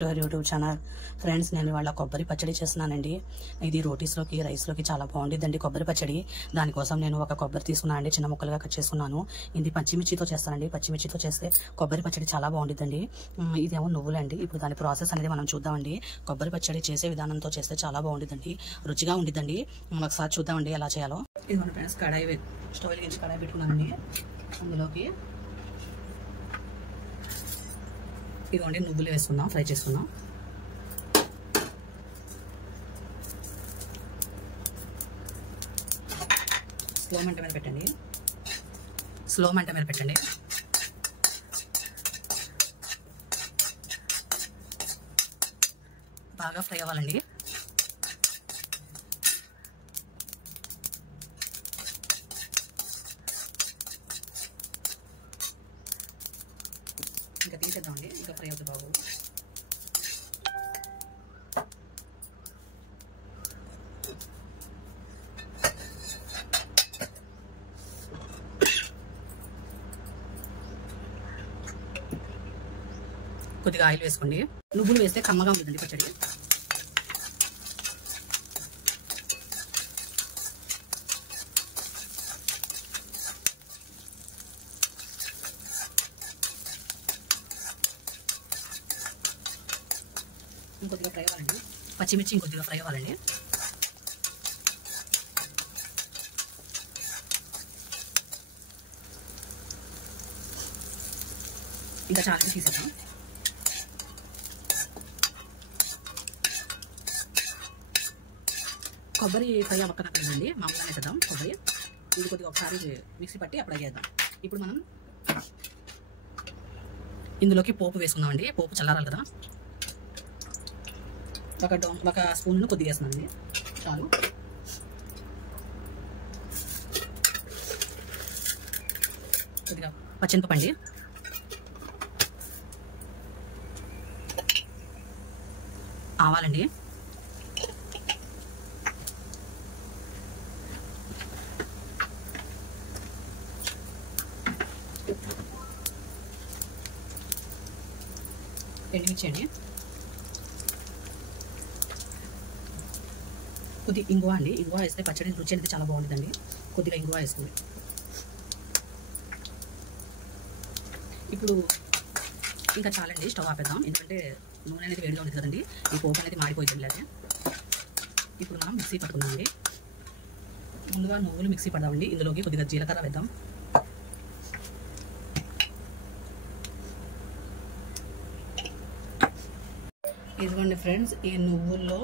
YouTube channel friends, నేను ఇవాళ కొబ్బరి పచ్చడి చేస్తున్నానండి. ఇది రోటీస్లోకి రైస్లోకి చాలా బాగుండిద్దండి కొబ్బరి పచ్చడి. దానికోసం నేను ఒక కొబ్బరి తీసుకున్నాను అండి, చిన్న ముక్కలుగా కట్ చేసుకున్నాను. ఇది పచ్చిమిర్చితో చేస్తానండి. పచ్చిమిర్చితో చేస్తే కొబ్బరి పచ్చడి చాలా బాగుండిద్దండి. ఇదేమో నువ్వులండి. ఇప్పుడు దాని ప్రాసెస్ అనేది మనం చూద్దామండి. కొబ్బరి పచ్చడి చేసే విధానంతో చేస్తే చాలా బాగుండిద్దండి, రుచిగా ఉండిద్దండి. ఒకసారి చూద్దామండి ఎలా చేయాలో. ఇది మన ఫ్రెండ్స్ కడాయి స్టవ్ వెలిగించి కడాయి పెట్టుకున్నానండి. అందులోకి ఇదిగోండి నువ్వులు వేసుకుందాం, ఫ్రై చేసుకుందాం. స్లో మంట మీద పెట్టండి, స్లో మంట మీద పెట్టండి. బాగా ఫ్రై అవ్వాలండి. ఇంకా తీసేద్దామండి, ఇంకా ఫ్రై అవుతుంది బాబు. కొద్దిగా ఆయిల్ వేసుకోండి. నువ్వులు వేస్తే కమ్మగా ఉంటుందండి పచ్చడి. ఇంకొద్దిగా ఫ్రై అవ్వాలండి. పచ్చిమిర్చి ఇంకొద్దిగా ఫ్రై అవ్వాలండి. ఇంకా చాలా తీసేద్దాం. కొబ్బరి ఫ్రై అవ్వక్కర్లేదండి, మామూలుగా వేసేద్దాం కొబ్బరి. ఇది కొద్దిగా ఒకసారి మిక్సీ పట్టి అప్పుడు అయ్యేద్దాం. ఇప్పుడు మనం ఇందులోకి పోపు వేసుకుందామండి. పోపు చల్లారాలి కదా. ఒక స్పూన్ కొద్దిగా వేస్తున్నానండి, చాలు. కొద్దిగా పచ్చిమిరపకాయ అండి, ఆవాలండి, ఎండుమిర్చి అండి, కొద్దిగా ఇంగువ అండి. ఇంగువ వేస్తే పచ్చడి రుచి అనేది చాలా బాగుంటుందండి. కొద్దిగా ఇంగువ వేసుకోండి. ఇప్పుడు ఇంకా చాలండి, స్టవ్ ఆపేద్దాం. ఎందుకంటే నూనె అనేది వేడిగా ఉంటుంది కదండి, ఈ పోపు అనేది మాడిపోయింది. లేదా ఇప్పుడు మనం మిక్సీ పట్టుకుందామండి. ముందుగా నువ్వులు మిక్సీ పడదామండి. ఇందులోకి కొద్దిగా జీలకర్ర వేద్దాం. ఇదిగోండి ఫ్రెండ్స్, ఈ నువ్వుల్లో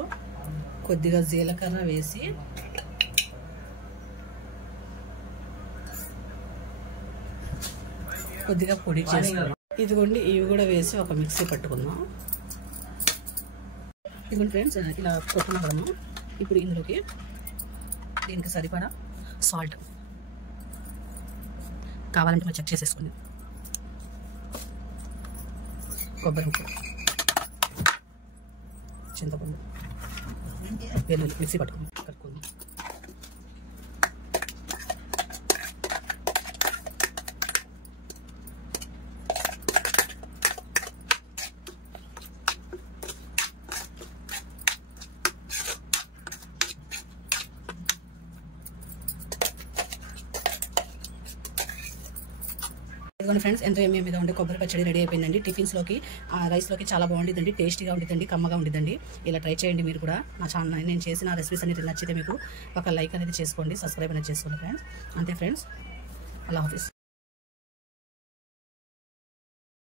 కొద్దిగా జీలకర్ర వేసి కొద్దిగా పొడి చేసుకుందాం. ఇదిగోండి ఇవి కూడా వేసి ఒక మిక్సీ పట్టుకుందాం. ఇదిగోండి ఫ్రెండ్స్, ఇలా కొట్టుకున్నాం కదమ్మా. ఇప్పుడు ఇందులోకి దీనికి సరిపడా సాల్ట్ కావాలంటే మనం చెక్ చేసేసుకోండి. కొబ్బరి ముక్క, చింతపండు, వెల్లుల్లి మిక్సీ పట్టుకుందాం, కలుపుకుందాం. ఇదిగోండి ఫ్రెండ్స్, ఎంతో ఏమేమిగా ఉండే కొబ్బరి పచ్చడి రెడీ అయిపోయిందండి. టిఫిన్స్లోకి రైస్లోకి చాలా బాగుంటుందండి, టేస్టీగా ఉంటుందండి, కమ్మగా ఉంటుందండి. ఇలా ట్రై చేయండి మీరు కూడా. నా ఛానల్ నేను చేసిన రెసిపీస్ అనేది నచ్చితే మీకు ఒక లైక్ అనేది చేసుకోండి, సబ్స్క్రైబ్ అనేది చేసుకోండి ఫ్రెండ్స్. అంతే ఫ్రెండ్స్, అల్లా హాఫీస్.